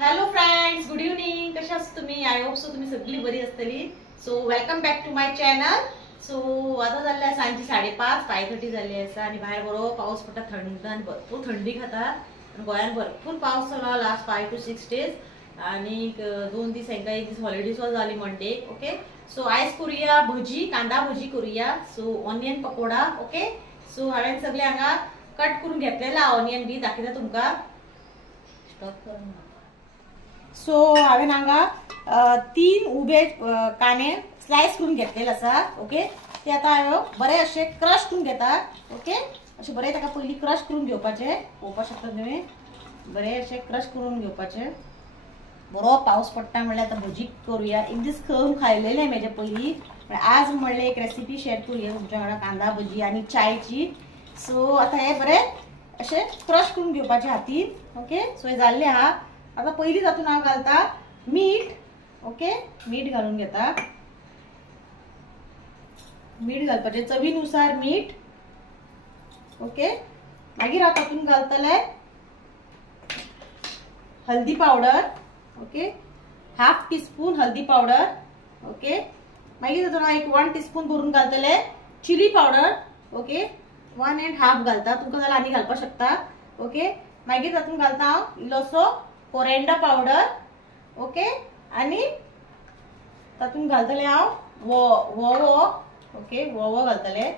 Hello friends, good evening. कशा आहात तुम्ही? आय होप सो तुम्ही सगळी बरी असतली. So welcome back to my channel. So आता झाले सांजची 5:30 5:30 झाली असा आणि बाहेर बरोबर पाऊस पडता, थंड आणि भरपूर थंडी खाता. गोयात भरपूर पाऊस झाला लास्ट 5 to 6 days आणि 2 दिवस एक दिवस हॉलिडेज झाली मंडे. ओके, सो आयज करूया भजी, कांदा भजी करूया. So onion pakoda. Okay, so हांवें सगळे हांगा कट करून घेतलेला ऑनियन बी दाखयता तुमका. सो हांवें हांगा 3 उबे कांदे स्लाइस करून घेतलेले आसा. ओके, ते आता हांवें बरे अशे क्रश करून घेता. ओके, अशे बरे ताका पयलीं क्रश करून घेवपाचे. पळोवपाक शकता तुम्ही, बरे अशे क्रश करून घेवपाचे. बरो पावस पडटा म्हणल्यार आता भजी करूया. एक दीस करून खायलेले म्हाजे पयलीं, आज म्हणले एक रेसिपी शेअर करूया तुमच्या वांगडा, कांदा भजी आणि चायची. सो आता हे बरे अशे क्रश करून घेवपाचे हातीन. ओके, सो हे जाल्ले आहा. आता पहिली तातून हांव घालता मीठ. ओके, मीठ घालून घेता. मीठ घालपाचे चवीनुसार मीठ. ओके, मागीर हांव तातून घालतले हल्दी पावडर. ओके, 1/2 टीस्पून हल्दी पावडर. ओके, मागीर तातून हांव एक 1 टीस्पून भरून घालतले चिली पावडर. ओके, 1 and 1/2 घालता, तुमकां जाल्यार आनी घालपाक शकता. ओके, मागीर तातून घालता हांव इल्लोसो कोरिएंडर पावडर. ओके, आणि तातून घालतले हांव वोवो. ओके, वोवो घालतले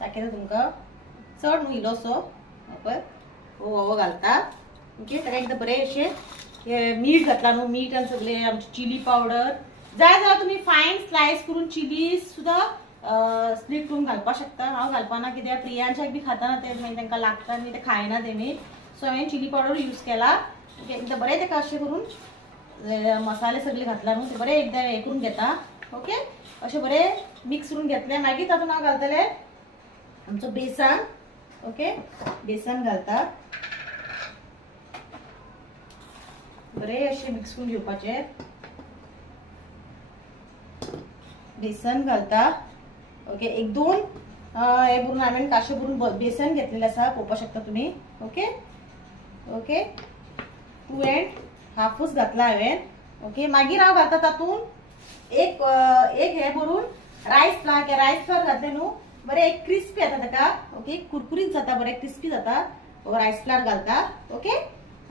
दाखयता तुमकां, चड न्हू, इल्लोसो वोवो घालता. ओके, ताका एकदां बरे अशे मीठ घातला न्हू, मीठ आनी सगळे आमची चिली पावडर. जाय जाल्यार तुमी फायन स्लाइस करून चिली सुद्धा स्प्लिट करून घालपाक शकता. हांव घालपाना, कित्याक प्रियांशाक बी खाताना ते तांकां लागता आनी ते खायना तेमी. सो हांवें चिली पावडर यूज केला. ओके, एकदा बरे ताका अशें करून मसाले सगळे घातला न्हू, ते बरे एकदा हे करून घेता. ओके, अशे बरे मिक्स करून घेतले. मागीर तातून हांव घालतले आमचो बेसन. ओके, बेसन घालता, बरे अशे मिक्स करून घेवपाचे. बेसन घालता. ओके, 1-2 हे भरून हांवें काशे भरून बेसन घेतलेले आसा, पळोवपाक शकता तुम्ही. ओके, ओके, 2 and 1/2 घातला हांवें. ओके, मागीर हांव घालता तातून एक हे भरून रायस फ्लावर घातले न्हू, बरे एक क्रिस्पी जाता ताका. ओके, कुरकुरीत जाता, बरे क्रिस्पी जाता. रायस फ्लावर घालता. ओके,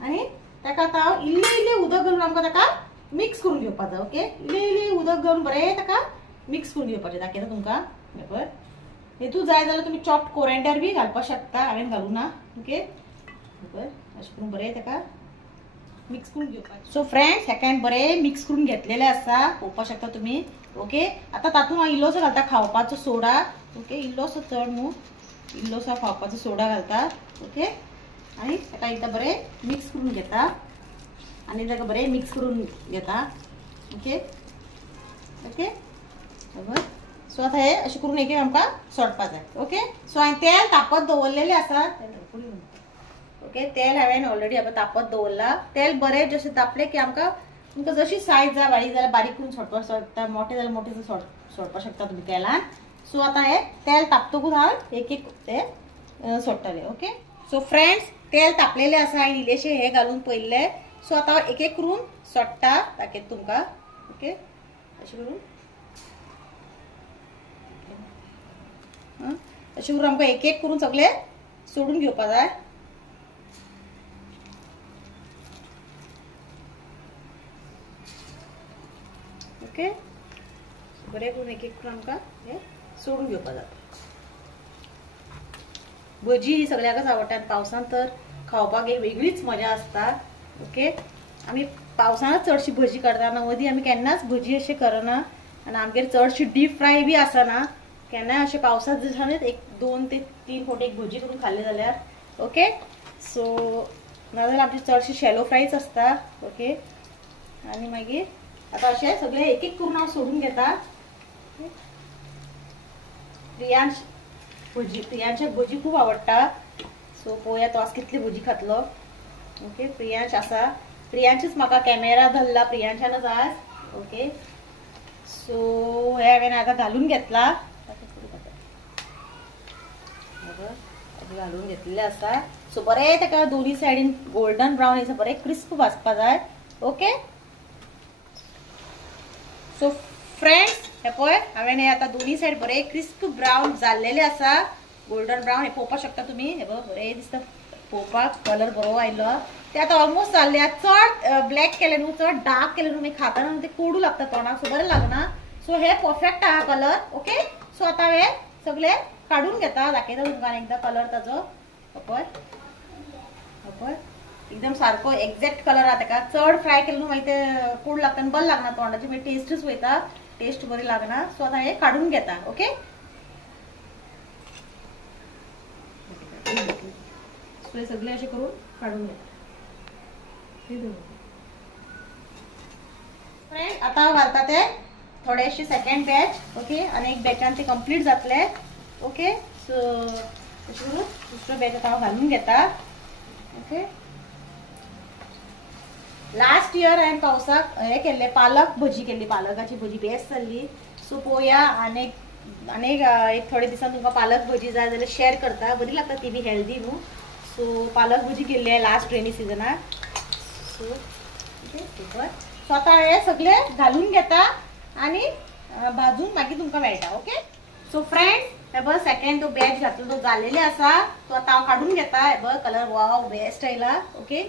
आणि ताका आतां हांव इल्ले उदक घालून आमकां ताका मिक्स करून घेवपाचो. ओके, इल्ले उदक घालून बरे ताका मिक्स करून घेवपाचें. दाखयता तुमकां. पळय, हेतू जाय जाल्यार तुमी चॉप्ड कोरिएंडर बी घालपाक शकता, हांवें घालूं ना. ओके, पळय अशें करून बरे ताका मिक्स करून घेवपाचें. सो फ्रेंड्स, हेका बरे मिक्स करून घेतलेले आसा, पळोवपाक शकता तुमी. ओके, आता तातूंत हांव इल्लोसो घालता खावपाचो सोडा. ओके, इल्लोसो, चड न्हू, इल्लोसो खावपाचो सोडा घालता. ओके, आणि ताका एकदा बरे मिक्स करून घेता आणि ताका बरे मिक्स करून घेता. ओके, ओके, बरोबर. सो आता हे अशें करून एक आमकां सोडपा जाय. ओके, सो हांवें तेल तापत दवरलेलें आसा. ओके, तेल हांवें ऑलरेडी तापत दवरला. तेल बरें जशें तापलें की आमकां तुमकां जशी सायज जाय, बारीक जाल्यार बारीक करून सोडपाक शकता, मोठे जाल्यार मोठे सोडपाक शकता तुमी तेलान. सो आता हे तेल तापतकूच हांव एक ते सोडटलें. ओके, सो फ्रेंड्स, तेल तापलेलें आसा, हांवें इल्लेशें हे घालून पयल्ले. सो आता हांव एक करून सोडटा, दाखयता तुमकां. ओके, अशें करून अशें करून आमकां एक करून सगळे सोडून घेवपा जाय. ओके, बरे करून एक करून आमकां हे सोडून घेवपा जाता. भजी ही सगळ्यांकच आवडटा, पावसांत तर खावपाक एक वेगळीच मजा आसता. ओके, आमी पावसानच चडशी भजी करता, मदीं आमी केन्नाच भजी अशें करना आनी आमगेर चडशी डीप फ्राय बी आसना. केन्नाय अशें पावसांत दिसांनीच 1-2 ते 3 फावटी एक भजी करून खाल्ले जाल्यार. ओके, सो नाजाल्यार आमची चडशी शॅलो फ्रायच आसता. ओके, आनी मागीर आता अशें सगळे एक करून हांव सोडून घेता. प्रियांशाक भजी खूब आवडटा. सो पळोवया तो आज कितली भजी खातलो. ओके, प्रियांश आसा, प्रियांशच म्हाका कॅमेरा धरला, प्रियांशानच आज. ओके, सो हे हांवें आतां घालून घेतला, घालून घेतलेले आसा. सो बरे ताका दोन्ही सायडीन गोल्डन ब्राउन बरे क्रिस्प भाजपा जाय. ओके. सो फ्रेंड्स हे पळय हांवें हे आता दोन्ही साइड बरे क्रिस्प ब्राउन जाल्लेले आसा, गोल्डन ब्राउन. हे पळोवपाक शकता तुम्ही. हे बरे दिसता पळोवपाक, कलर बरो आयलो. ते आता ऑलमोस्ट जाल्ले. चड ब्लॅक केले न्हू, चड डार्क केले न्हू, मागीर खाताना ते कोडू लागता तोंडाक, सो बरें लागना. सो हे परफेक्ट आहा कलर. ओके. सो आता हे सगळे काढून घेता, दाखयता तुमकां एकदा कलर ताजो. पळय पळय एकदम सारको एक्झॅक्ट कलर आहा ताका. चड फ्राय केले न्हू मागीर ते कोड लागता आनी बरें लागना तोंडाची, मागीर टेस्टच वयता, टेस्ट बरी लागना. सो आता हे काढून घेता. ओके. सो हे सगळे असे करून काढून घेता. फ्रेंड आता घालता ते थोडेशे सेकंड बॅच. ओके. आणि एक बॅचान ते कंप्लीट जातले. ओके. सो दुसरो बॅच आता घालून घेता. ओके. लास्ट इयर हांवें पावसाक हे केल्ले पालक भजी केल्ली, पालकाची भजी बेस्ट जाल्ली. सो पळोवया आनीक एक थोडे दिसान तुमकां पालक भजी जाय जाल्यार शेअर करता, बरी लागता ती बी हेल्दी न्हू. सो पालक भजी केल्ली आहे लास्ट रेनी सिजनाक. सो आता हे सगळे घालून घेता आणि भाजून मागीर तुमकां मेळटा. ओके. सो फ्रेंड्स हे बघ सेकंड तो बॅच घातलो तो जाल्लेले आसा. तो आता हांव काढून घेता. हे बघ कलर वाव बेस्ट आयला. ओके.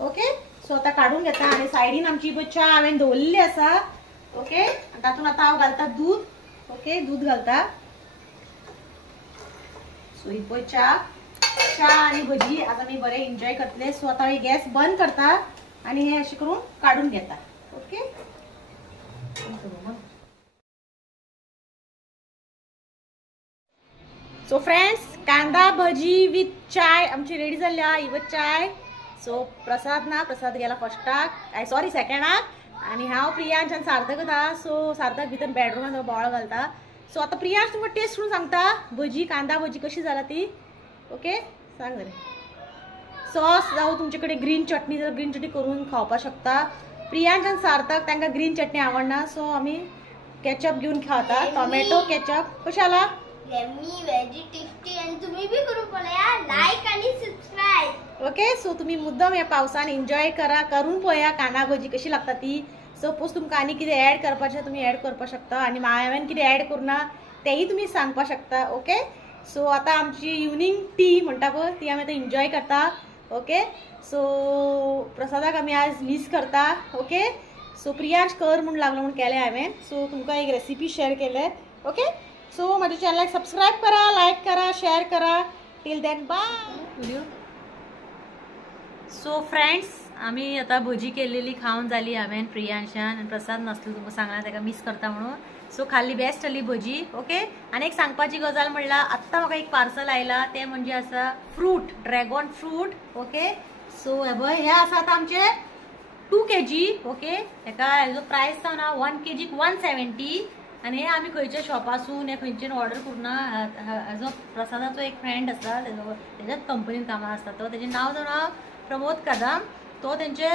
ओके. सो आता काढून घेता आणि सायडीन आमची च्या हांवें दवरलेली आसा. ओके. तातून आता हांव घालता दूध. ओके. दूध घालता. सो ही पळय च्या आणि भजी आता मी बरे एन्जॉय करतले. सो आता मी गॅस बंद करता आणि हे असे करून काढून घेता. ओके. सो फ्रेंड्स कांदा भजी विथ चाय आमची रेडी जाल्ली आहा. ही चाय. सो प्रसाद गेला फर्स्टाक, सॉरी सेकंडाक, आणि हांव प्रियांश आनी सार्थकच आहा. सो सार्थक भितर बेडरूमात बोवाळ घालता. सो आता प्रियांश तुमकां टेस्ट करून सांगता भजी, कांदा भजी कशी जाला ती. ओके. सांग बरें. सॉस जावं तुमचे कडेन ग्रीन चटणी जर ग्रीन चटणी करून खावपाक शकता. प्रियांश आनी सार्थक तांकां ग्रीन चटणी आवडना, सो आमी केचप घेवन खाता, टोमॅटो केचप. कशें जाला? Yummy very tasty. आणि तुम्ही बी करून पळया, लाईक आणि सबस्क्राइब. ओके. सो तुम्ही मुद्दम या पावसान एन्जॉय करा, करून पळया कांदा भजी कशी लागता ती. सपोज तुमकां आनी कितें ऍड करपाचें तुमी ऍड करपाक शकता, आणि हांवें कितें ऍड करुना तेही तुमी सांगपाक शकता. ओके. सो आता आमची इवनिंग टी म्हणटा पळय ती आमी आतां एन्जॉय करता. ओके. सो प्रसादाक आमी आज मिस करता. ओके. सो प्रियांश कर म्हूण लागलो म्हूण केलें हांवें. सो तुमकां एक रेसिपी शेअर केले. ओके. सो माझ्या चॅनलाक सबस्क्राईब करा, लाईक करा, शेअर करा. Till then bye. So friends आम्ही आता भजी केलेली खाऊन झाली हांवें प्रियांशान, आणि प्रसाद नासलो तुमकां सांगला ताका मिस करता म्हणून. सो खाल्ली बेस्ट जाली भजी. ओके. आणि एक सांगपाची गजाल म्हणल्यार आत्ता म्हाका एक पार्सल आयला, ते म्हणजे आसा fruit, dragon fruit. Okay. So हे पळय हे आसा आतां आमचे 2 kg. ओके. हेजो प्रायस जावन 1 kg 170. आणि हे आम्ही खंयच्या शॉपासून हे खंयच्यान ऑर्डर करूना. हाजो प्रसादाचो एक फ्रेंड आसा, तेज्याच कंपनीन कामां आसता तो, तेजें नांव जावन प्रमोद कदम. तो तेंचे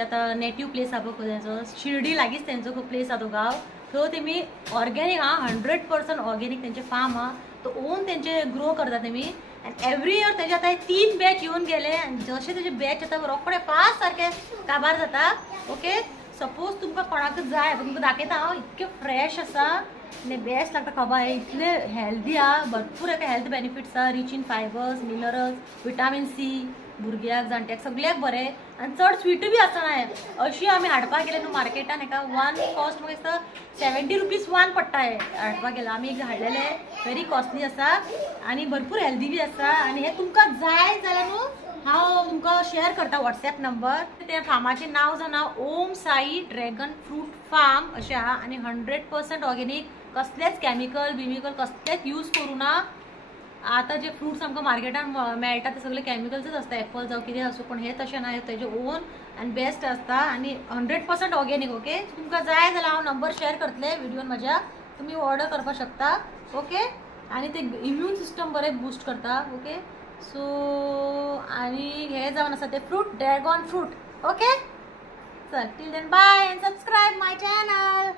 आता नेटिव्ह प्लेस आहा पळय तेजो, शिर्डी लागींच तेंचो प्लेस आहा तो गांव. तो तेमी ऑर्गेनिक 100% ऑर्गेनिक तेंचे फार्म आहा. तो ओन तेंचे ग्रो करता तेमी. अँड एवरी इयर तेजे आतां 3 बॅच येवन गेले, आनी जशे तेजे बॅच आतां रोखडे फास्ट सारखे काबार जाता. ओके. सपोज तुमकां कोणाक जाय तुमकां दाखयता हांव, इतके फ्रेश आसा आनी बेस्ट लागता खावपा. हे इतले हेल्दी आहा, भरपूर हेका हेल्थ बेनिफिट्स आहा, rich in fibres, minerals, vitamin C, भुरग्याक जाणट्याक सगळ्याक बरें. आनी चड स्वीट बी आसना. अशी आमी हाडपाक गेले न्हू मार्केटान, हेका वन कॉस्ट म्हाका दिसता 70 रुपीज वन पडटा. हे हाडपाक गेला आमी एक हाडलेले, व्हेरी कॉस्टली आसा आनी भरपूर हेल्दी बी आसा. आनी हे तुमकां जाय जाल्यार न्हू हांव तुमकां शेअर करता व्हॉट्सएप नंबर. त्या फार्माचें नांव जावन ओम साई ड्रॅगन फ्रूट फार्म अशें आहा, आनी 100% ऑर्गेनिक, कसलेच केमिकल बिमिकल कसलेच यूज करूना. आता जे फ्रुट्स आमकां मार्केटान मेळटा ते सगळे केमिकल्सच आसता, एप्पल जावं कितें आसूं, पण हे तशें ना, तेजे ओन आनी बेस्ट आसता आनी 100% ऑर्गेनिक. ओके. तुमकां जाय जाल्यार हांव नंबर शेअर करतले व्हिडिओन म्हाज्या, तुमी ऑर्डर करपाक शकता. ओके. आनी ते इम्यून सिस्टम बरें बूस्ट करता. ओके. सो आणि हे जावन आसा ते फ्रूट, ड्रॅगन फ्रूट. ओके. चल till then bye and subscribe my channel.